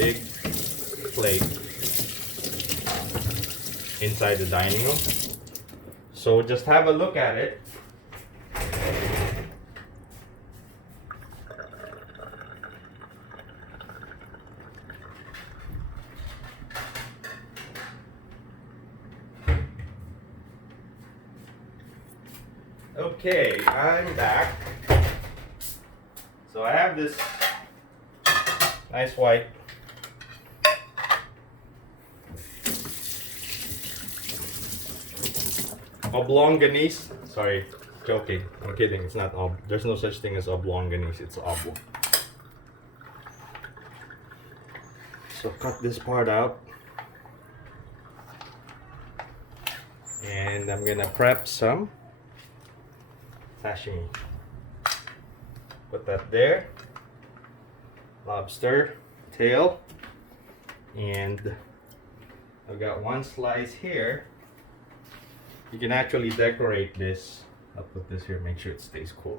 big plate inside the dining room. So just have a look at it. Okay, I'm back. So I have this nice white oblonganese. Sorry, joking. I'm kidding. It's not there's no such thing as oblonganese. It's oblong. So cut this part out. And I'm gonna prep some sashimi. Put that there. Lobster tail. And I've got one slice here. You can actually decorate this. I'll put this here, make sure it stays cool.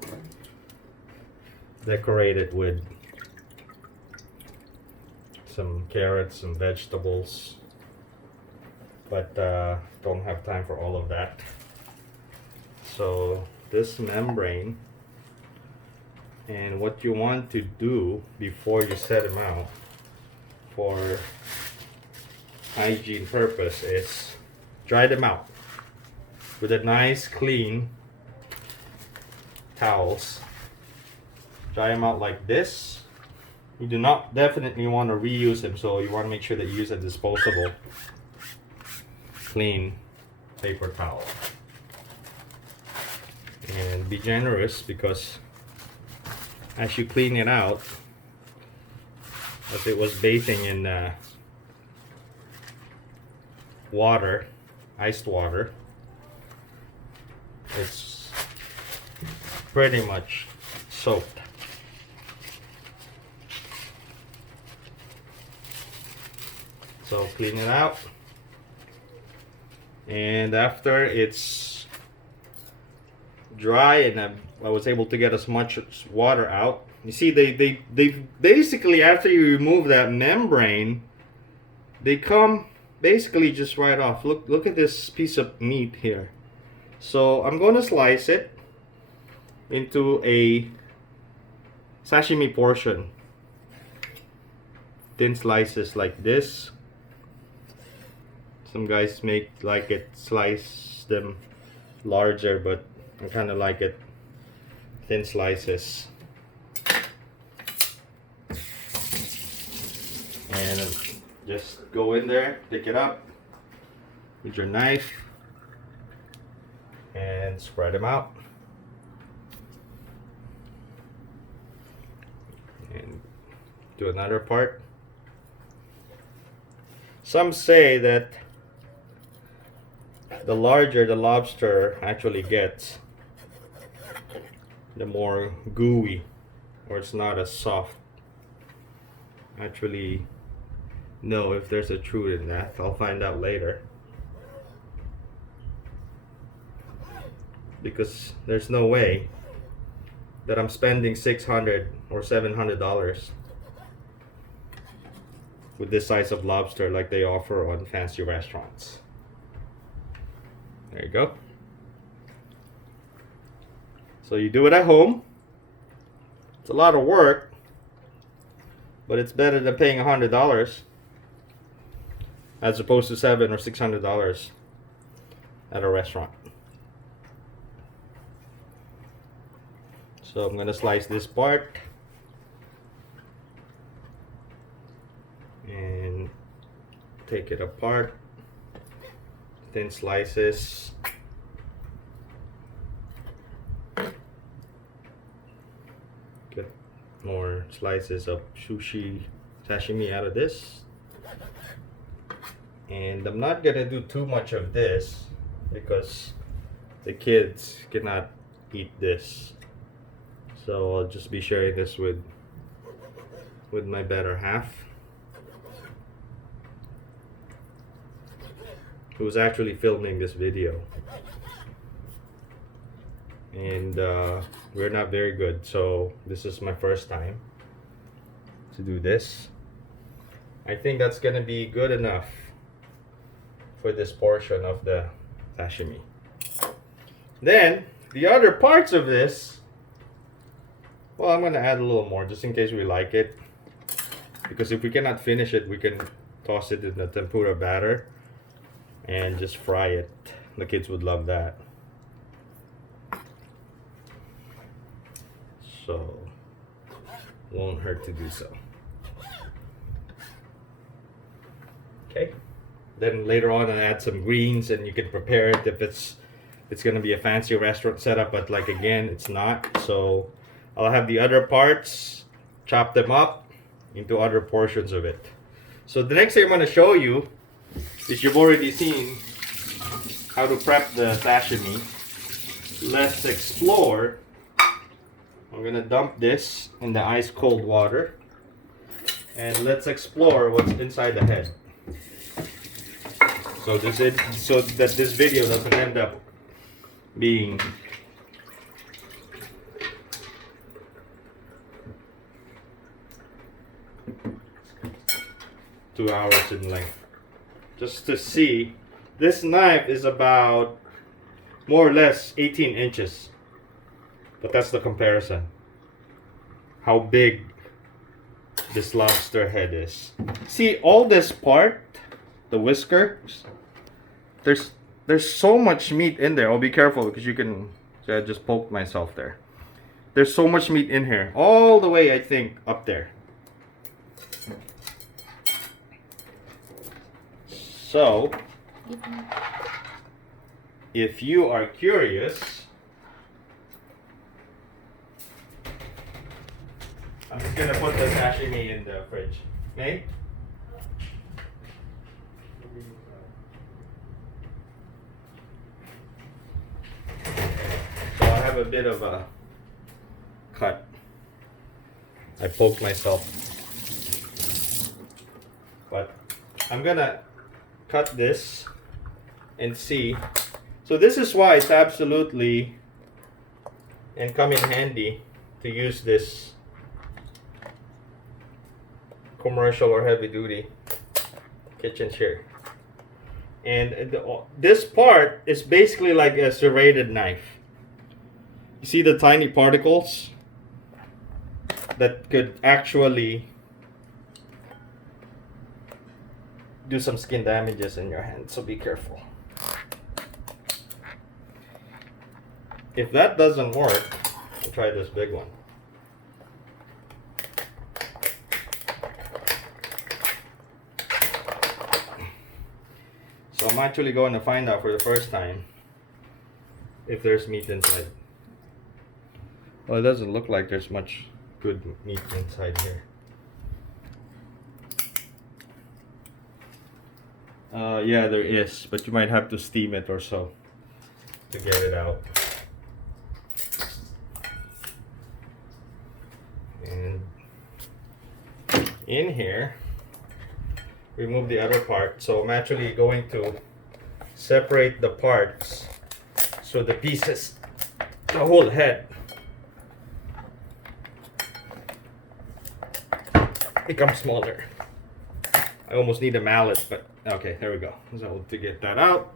Decorate it with some carrots, some vegetables. But don't have time for all of that. So this membrane, and what you want to do before you set them out for hygiene purpose is dry them out with a nice clean towels. Dry them out like this. You do not definitely want to reuse them, so you want to make sure that you use a disposable clean paper towel. And be generous, because as you clean it out, as it was bathing in water, iced water, it's pretty much soaked. So clean it out, and after it's dry and I was able to get as much water out. You see, they basically, after you remove that membrane, they come basically just right off. Look at this piece of meat here. So I'm going to slice it into a sashimi portion. Thin slices like this. Some guys like it slice them larger, but I kind of like it thin slices. And just go in there, pick it up with your knife and spread them out. And do another part. Some say that the larger the lobster actually gets, the more gooey, or it's not as soft. Actually, know if there's a truth in that. I'll find out later, because there's no way that I'm spending $600 or $700 with this size of lobster like they offer on fancy restaurants. There you go. So you do it at home. It's a lot of work, but it's better than paying $100 as opposed to $700 or $600 at a restaurant. So I'm gonna slice this part and take it apart. Thin slices. Get more slices of sashimi out of this. And I'm not gonna do too much of this because the kids cannot eat this. So I'll just be sharing this with my better half, who's actually filming this video. And we're not very good, so this is my first time to do this. I think that's gonna be good enough for this portion of the sashimi. Then the other parts of this, well, I'm gonna add a little more just in case we like it, because if we cannot finish it, we can toss it in the tempura batter and just fry it. The kids would love that. So won't hurt to do so. Okay, then later on I'll add some greens and you can prepare it if it's gonna be a fancy restaurant setup, but like again, it's not. So I'll have the other parts, chop them up into other portions of it. So the next thing I'm gonna show you is, you've already seen how to prep the sashimi. Let's explore. I'm gonna dump this in the ice cold water and let's explore what's inside the head. So so that this video doesn't end up being two hours in length. Just to see, this knife is about more or less 18 inches. But that's the comparison. How big this lobster head is. See all this part, the whiskers, there's so much meat in there. Oh, be careful because you can, I just poked myself there. There's so much meat in here. All the way, I think, up there. So, if you are curious, I'm just gonna put the sashimi in the fridge. Okay? So I have a bit of a cut. I poked myself. But I'm gonna cut this and see. So this is why it's absolutely and come in handy to use this commercial or heavy duty kitchen chair. And this part is basically like a serrated knife. You see the tiny particles that could actually do some skin damages in your hand, so be careful. If that doesn't work, we'll try this big one. So I'm actually going to find out for the first time if there's meat inside. Well, it doesn't look like there's much good meat inside here. Yeah, there is, but you might have to steam it or so to get it out. And in here, remove the other part. So I'm actually going to separate the parts so the pieces, the whole head, becomes smaller. I almost need a mallet, but okay, there we go. So to get that out,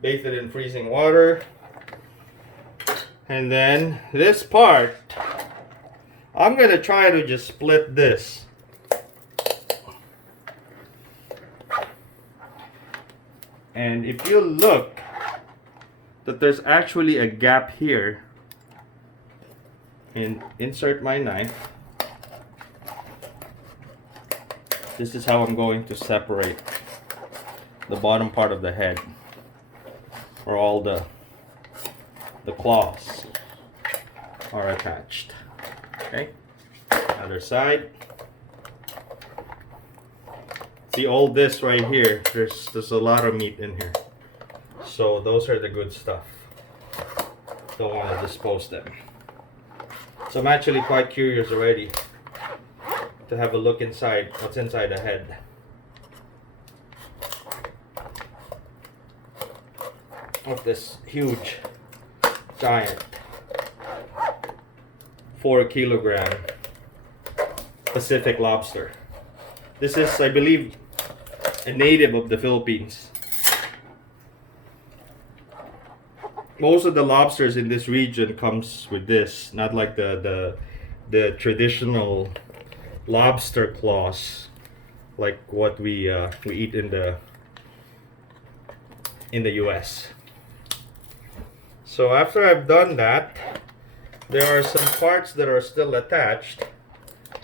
bathe it in freezing water. And then this part, I'm gonna try to just split this. And if you look, that there's actually a gap here, and insert my knife. This is how I'm going to separate the bottom part of the head, where all the claws are attached. Okay, other side. See all this right here, there's a lot of meat in here. So those are the good stuff. Don't want to dispose them. So I'm actually quite curious already to have a look inside, what's inside the head. Of this huge, giant, 4 kilogram Pacific lobster. This is, I believe, a native of the Philippines. Most of the lobsters in this region comes with this, not like the traditional lobster claws, like what we eat in the US. So after I've done that, there are some parts that are still attached.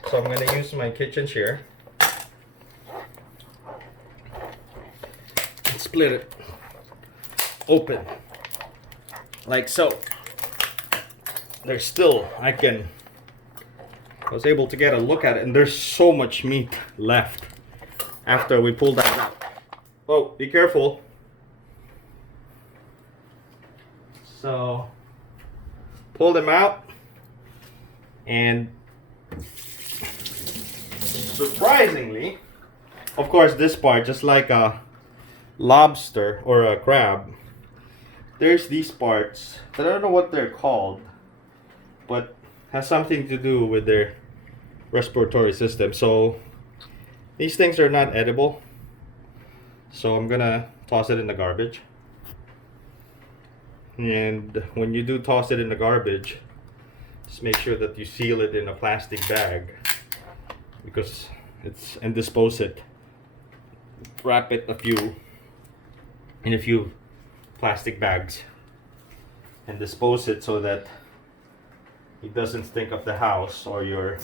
So I'm going to use my kitchen shear and split it open like so. There's still, I was able to get a look at it, and there's so much meat left after we pull that out. Oh, be careful. So pull them out, and surprisingly, of course, this part, just like a lobster or a crab, there's these parts that I don't know what they're called, but has something to do with their respiratory system. So these things are not edible, so I'm gonna toss it in the garbage. And when you do toss it in the garbage, just make sure that you seal it in a plastic bag, because and dispose it. Wrap it in a few plastic bags and dispose it so that it doesn't stink up the house or your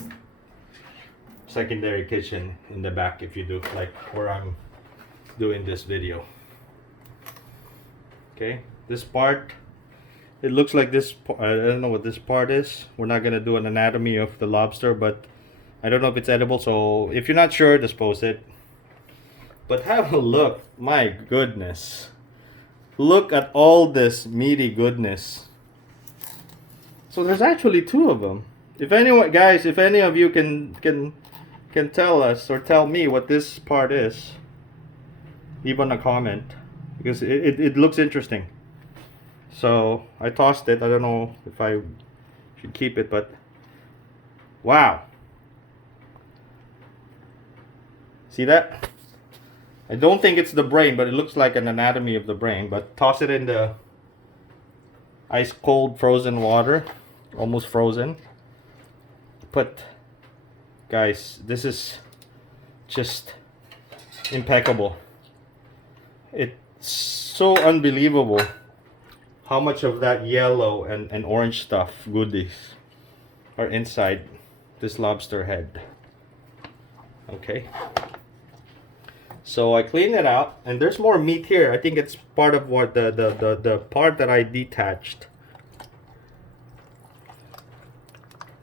secondary kitchen in the back, if you do, like where I'm doing this video. Okay, this part, it looks like this, I don't know what this part is. We're not gonna do an anatomy of the lobster, but I don't know if it's edible, so if you're not sure, dispose it. But have a look, my goodness. Look at all this meaty goodness. So there's actually two of them. If anyone, guys, if any of you can tell us or tell me what this part is, leave on a comment, because it looks interesting. So I tossed it. I don't know if I should keep it, but wow. See that? I don't think it's the brain, but it looks like an anatomy of the brain. But toss it in the ice cold frozen water, almost frozen. But guys, this is just impeccable. It's so unbelievable how much of that yellow and orange stuff, goodies, are inside this lobster head. Okay. So I cleaned it out, and there's more meat here. I think it's part of what the part that I detached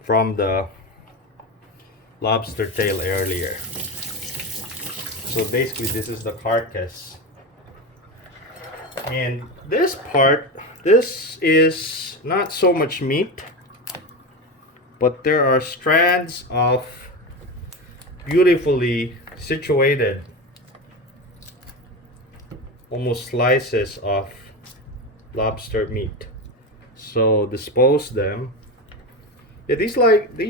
from the lobster tail earlier. So basically this is the carcass. And this part, this is not so much meat, but there are strands of beautifully situated, almost slices of lobster meat. So dispose them. Yeah, these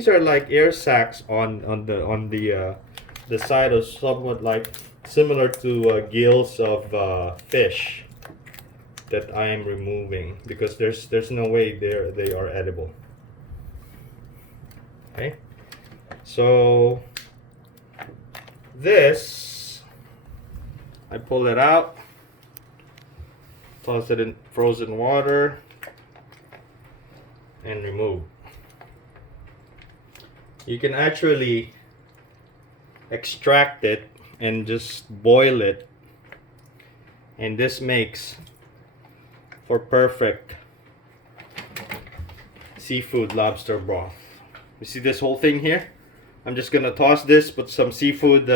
are like air sacs on the side of, somewhat like similar to gills of fish that I am removing, because there's no way they are edible. Okay, so this, I pull it out, toss it in frozen water, and remove. You can actually extract it and just boil it, and this makes for perfect seafood lobster broth. You see this whole thing here? I'm just gonna toss this, put some seafood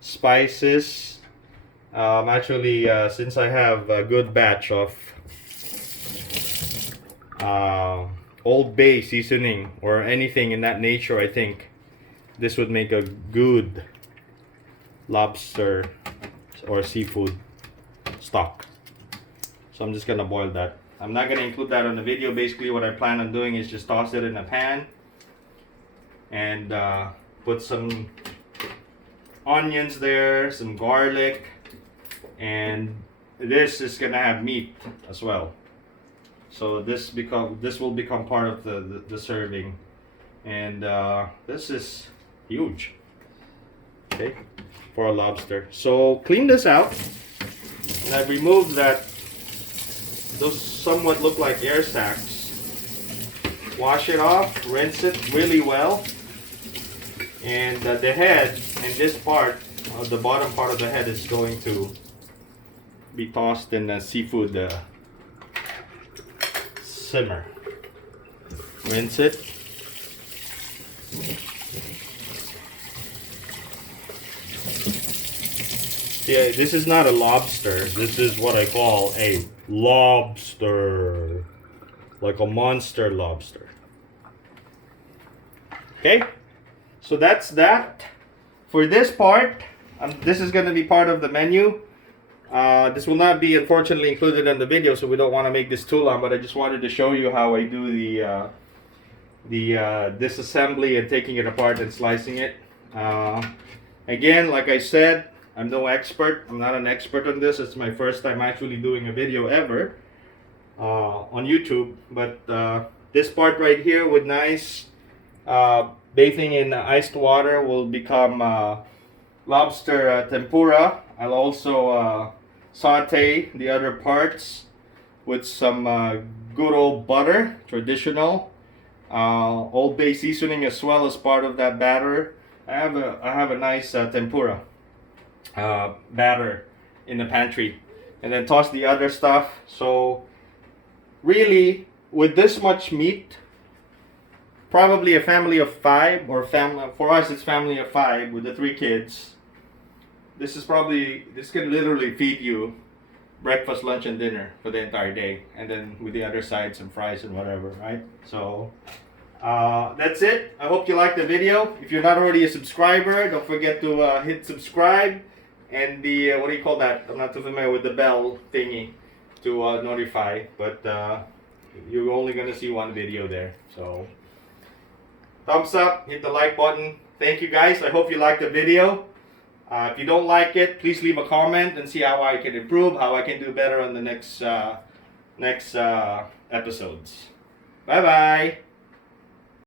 spices. Actually, since I have a good batch of Old Bay seasoning or anything in that nature, I think this would make a good lobster or seafood stock. So I'm just gonna boil that. I'm not gonna include that on the video. Basically what I plan on doing is just toss it in a pan and put some onions there, some garlic, and this is gonna have meat as well. So this will become part of the serving, and this is huge. Okay, for a lobster. So clean this out, and I've removed that. Those somewhat look like air sacs. Wash it off, rinse it really well, and the head and this part, the bottom part of the head, is going to be tossed in a seafood simmer. Rinse it. Yeah, this is not a lobster. This is what I call a lobster. Like a monster lobster. Okay? So that's that. For this part, this is going to be part of the menu. This will not be unfortunately included in the video, so we don't want to make this too long, but I just wanted to show you how I do the disassembly and taking it apart and slicing it. Again, like I said, I'm no expert. I'm not an expert on this. It's my first time actually doing a video ever on YouTube. But this part right here with nice bathing in iced water will become lobster tempura. I'll also saute the other parts with some good old butter, traditional Old Bay seasoning as well as part of that batter. I have a nice tempura batter in the pantry, and then toss the other stuff. So really, with this much meat, probably a family of 5, or for us it's family of 5 with the 3 kids. This can literally feed you breakfast, lunch, and dinner for the entire day, and then with the other side some fries and whatever, right? So that's it. I hope you liked the video. If you're not already a subscriber, don't forget to hit subscribe and the what do you call that? I'm not too familiar with the bell thingy to notify, but you're only gonna see one video there. So thumbs up, hit the like button. Thank you guys. I hope you liked the video. If you don't like it, please leave a comment and see how I can improve, how I can do better on the next episodes. Bye bye.